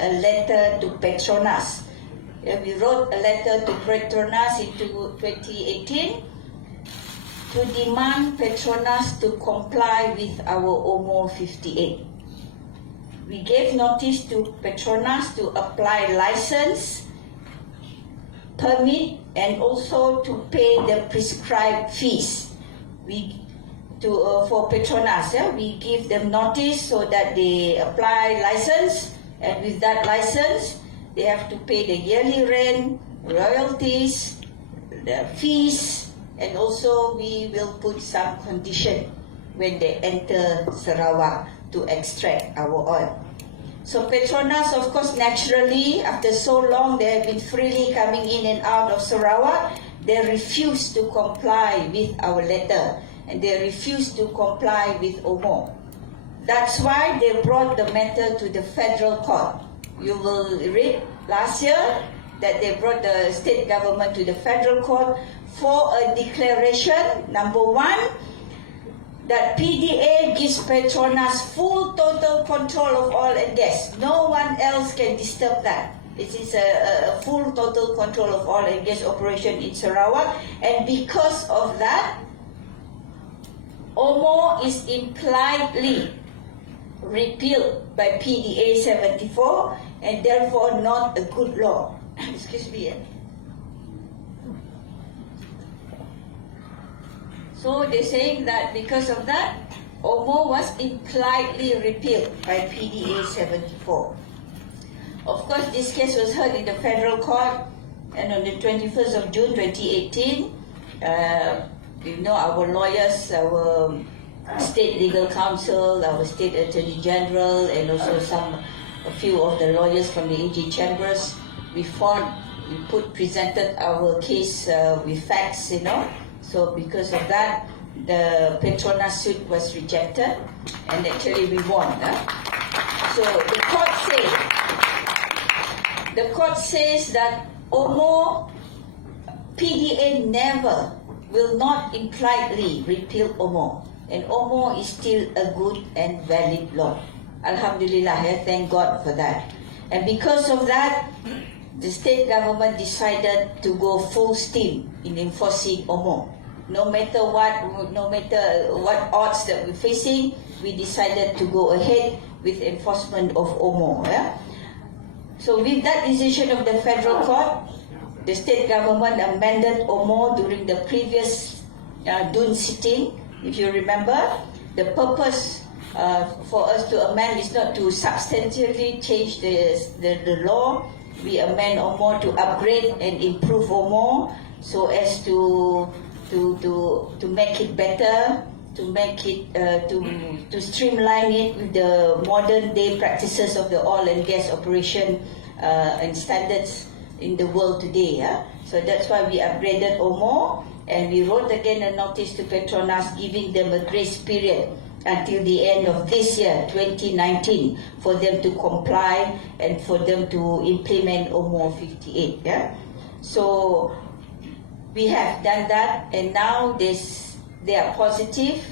a letter to Petronas. We wrote a letter to Petronas in 2018 to demand Petronas to comply with our OMO 58. We gave notice to Petronas to apply license, permit, and also to pay the prescribed fees. For Petronas, we give them notice so that they apply license, and with that license, they have to pay the yearly rent, royalties, the fees, and also we will put some condition when they enter Sarawak to extract our oil. So Petronas, of course, naturally, after so long they have been freely coming in and out of Sarawak, they refuse to comply with our letter, and they refuse to comply with OMO. That's why they brought the matter to the federal court. You will read last year that they brought the state government to the federal court for a declaration, number one, that PDA gives Petronas full total control of oil and gas. No one else can disturb that. It is a full total control of oil and gas operation in Sarawak, and because of that, OMO is impliedly repealed by PDA 74 and therefore not a good law. Excuse me. So they're saying that because of that, OMO was impliedly repealed by PDA 74. Of course, this case was heard in the federal court, and on the 21st of June 2018, our lawyers, our state legal counsel, our state attorney general, and also a few of the lawyers from the AG chambers, we presented our case with facts, So because of that, the Petronas suit was rejected, and actually we won. So the court says that OMO, PDA never will not impliedly repeal OMO, and OMO is still a good and valid law. Alhamdulillah, thank God for that. And because of that, the state government decided to go full steam in enforcing OMO. No matter what odds that we're facing, we decided to go ahead with enforcement of OMO. So with that decision of the federal court, the state government amended OMO during the previous June sitting. If you remember, the purpose for us to amend is not to substantially change the law. We amend OMO to upgrade and improve OMO so as to make it better, to streamline it with the modern day practices of the oil and gas operation and standards in the world today. So that's why we upgraded OMO, and we wrote again a notice to Petronas giving them a grace period until the end of this year, 2019, for them to comply and for them to implement OMO 58. So we have done that, and now they are positive.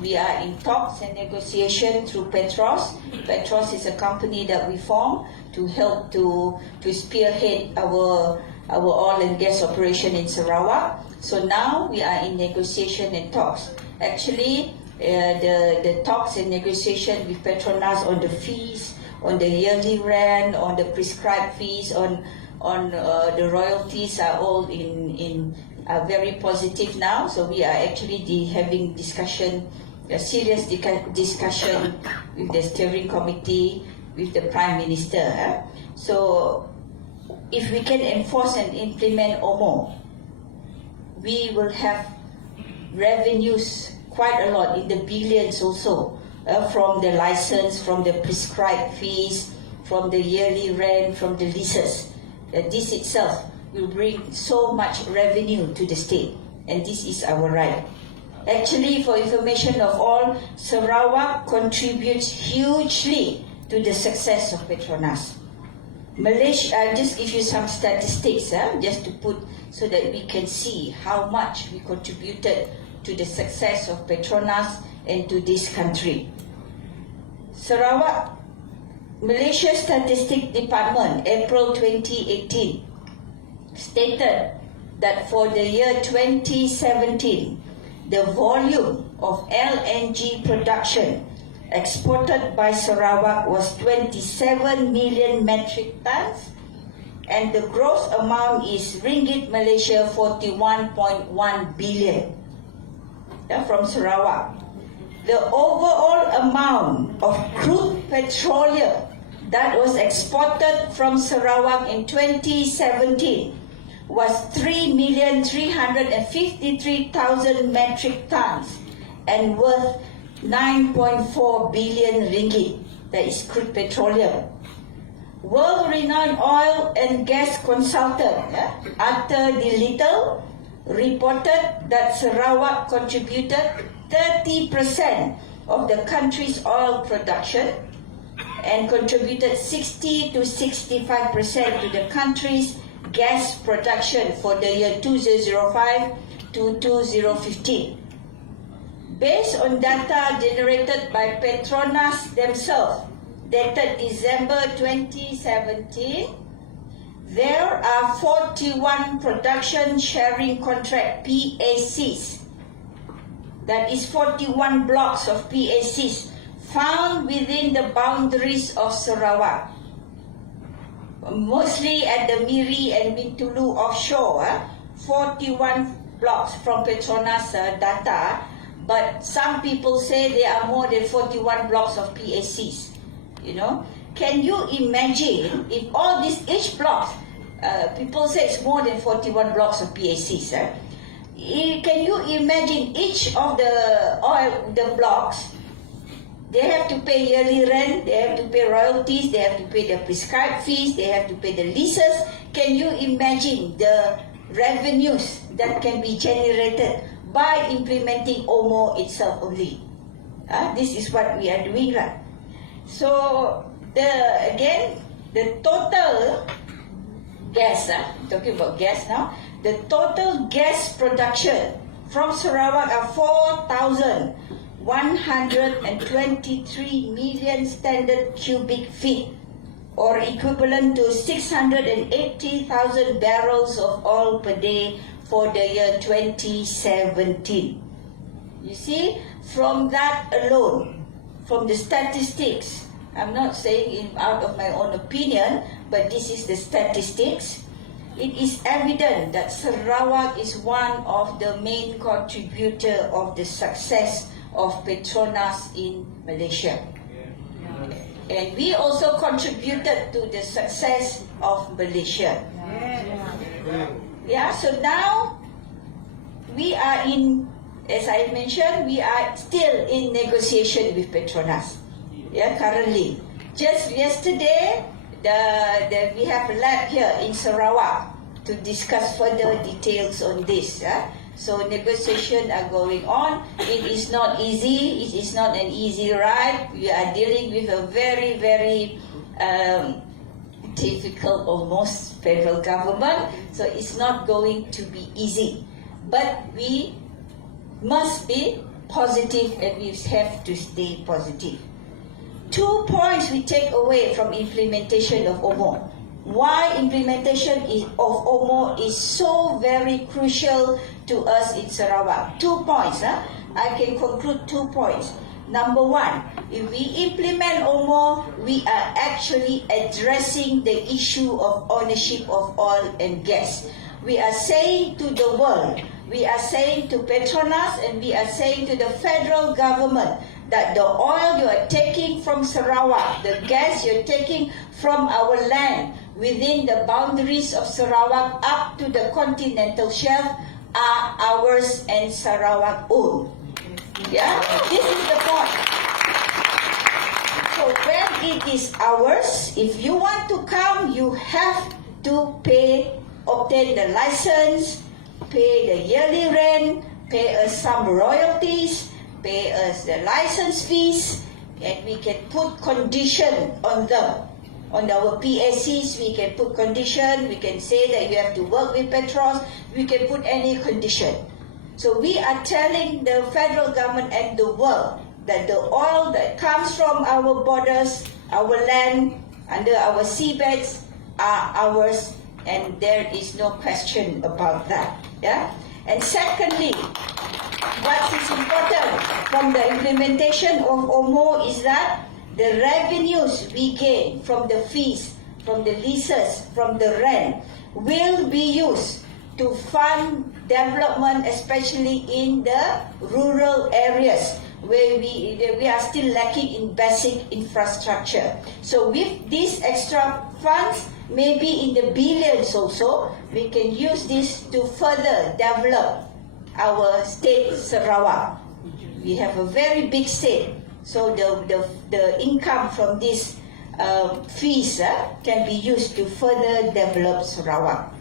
We are in talks and negotiation through Petros. Petros is a company that we formed to help to spearhead our oil and gas operation in Sarawak. So now we are in negotiation and talks. Actually, the talks and negotiation with Petronas on the fees, on the yearly rent, on the prescribed fees, on the royalties are all are very positive now. So we are actually having a serious discussion with the steering committee, with the Prime Minister. So if we can enforce and implement OMO, we will have revenues quite a lot, in the billions also, from the license, from the prescribed fees, from the yearly rent, from the leases. This itself will bring so much revenue to the state, and this is our right. Actually, for information of all, Sarawak contributes hugely to the success of Petronas. Malaysia, I'll just give you some statistics, just to put so that we can see how much we contributed to the success of Petronas and to this country. Sarawak Malaysia Statistics Department, April 2018, stated that for the year 2017, the volume of LNG production exported by Sarawak was 27 million metric tons, and the gross amount is ringgit Malaysia 41.1 billion from Sarawak. The overall amount of crude petroleum that was exported from Sarawak in 2017 was 3,353,000 metric tons and worth 9.4 billion ringgit. That is crude petroleum. World-renowned oil and gas consultant Arthur D. Little reported that Sarawak contributed 30% of the country's oil production and contributed 60 to 65% to the country's gas production for the year 2005 to 2015. Based on data generated by Petronas themselves, dated December 2017, there are 41 production sharing contract PACs. That is 41 blocks of PACs found within the boundaries of Sarawak, mostly at the Miri and Bintulu offshore. 41 blocks from Petronas data, but some people say there are more than 41 blocks of PACs. Can you imagine if all these, each block, people say it's more than 41 blocks of PACs. Can you imagine each of the blocks? They have to pay yearly rent, they have to pay royalties, they have to pay the prescribed fees, they have to pay the leases. Can you imagine the revenues that can be generated by implementing OMO itself only? This is what we are doing, right? So, the total gas, talking about gas now, the total gas production from Sarawak are 4,123 million standard cubic feet, or equivalent to 680,000 barrels of oil per day for the year 2017. You see, from that alone, from the statistics, I'm not saying out of my own opinion, but this is the statistics. It is evident that Sarawak is one of the main contributors of the success of Petronas in Malaysia. And we also contributed to the success of Malaysia. So now we are in, as I mentioned, we are still in negotiation with Petronas. Currently. Just yesterday, we have a lab here in Sarawak to discuss further details on this. So negotiations are going on. It is not easy. It is not an easy ride. We are dealing with a very, very difficult, almost federal government. So it's not going to be easy. But we must be positive, and we have to stay positive. 2 points we take away from implementation of OMO. Why implementation of OMO is so very crucial to us in Sarawak. 2 points. I can conclude 2 points. Number one, if we implement OMO, we are actually addressing the issue of ownership of oil and gas. We are saying to the world, we are saying to Petronas, and we are saying to the federal government that the oil you are taking from Sarawak, the gas you're taking from our land within the boundaries of Sarawak up to the continental shelf are ours and Sarawak owned. This is the point. So when it is ours, if you want to come, you have to obtain the license, pay the yearly rent, pay us some royalties, pay us the license fees, and we can put condition on them. On our PSCs, we can put condition, we can say that you have to work with Petros, we can put any condition. So we are telling the federal government and the world that the oil that comes from our borders Our land under our seabeds are ours, and there is no question about that. Yeah. And secondly, what is important from the implementation of OMO is that the revenues we gain from the fees, from the leases, from the rent will be used to fund development, especially in the rural areas where we are still lacking in basic infrastructure. So with these extra funds, maybe in the billions also, we can use this to further develop our state Sarawak. We have a very big state, so the income from these fees can be used to further develop Sarawak.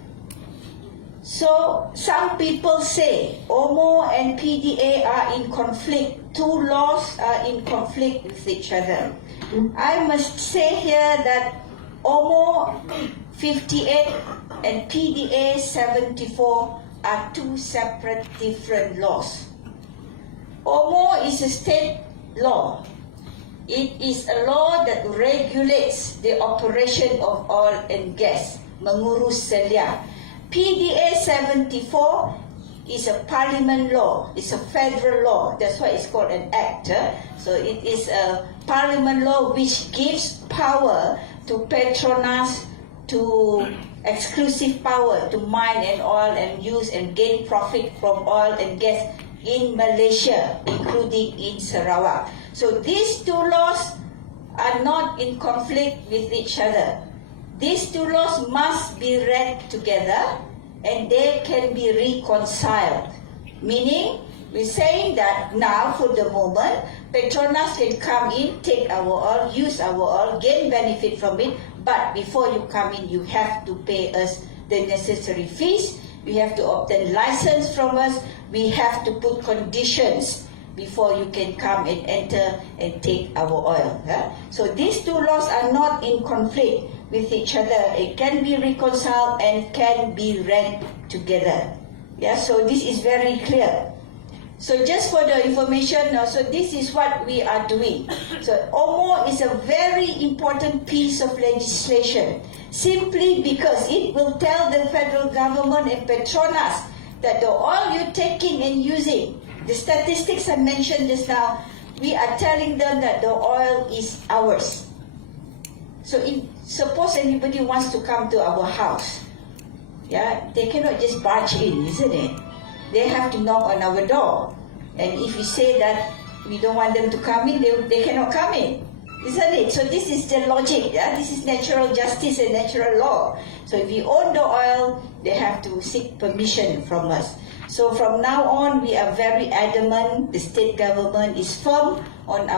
So some people say OMO and PDA are in conflict. Two laws are in conflict with each other. I must say here that OMO 58 and PDA 74 are two separate, different laws. OMO is a state law. It is a law that regulates the operation of oil and gas, mengurus selia. PDA 74 is a parliament law. It's a federal law. That's why it's called an act. So it is a parliament law which gives power to Petronas, to exclusive power to mine and oil and use and gain profit from oil and gas in Malaysia, including in Sarawak. So these two laws are not in conflict with each other. These two laws must be read together and they can be reconciled. Meaning, we're saying that now, for the moment, Petronas can come in, take our oil, use our oil, gain benefit from it, but before you come in, you have to pay us the necessary fees, you have to obtain license from us, we have to put conditions before you can come and enter and take our oil. So these two laws are not in conflict with each other. It can be reconciled and can be read together. Yeah, so this is very clear. So just for the information, so this is what we are doing. So OMO is a very important piece of legislation, simply because it will tell the federal government and Petronas that the oil you're taking and using, the statistics I mentioned just now, we are telling them that the oil is ours. So if suppose anybody wants to come to our house, yeah, they cannot just barge in, isn't it? They have to knock on our door. And if we say that we don't want them to come in, they cannot come in, isn't it? So this is the logic, yeah? This is natural justice and natural law. So if we own the oil, they have to seek permission from us. So from now on, we are very adamant, the state government is firm on our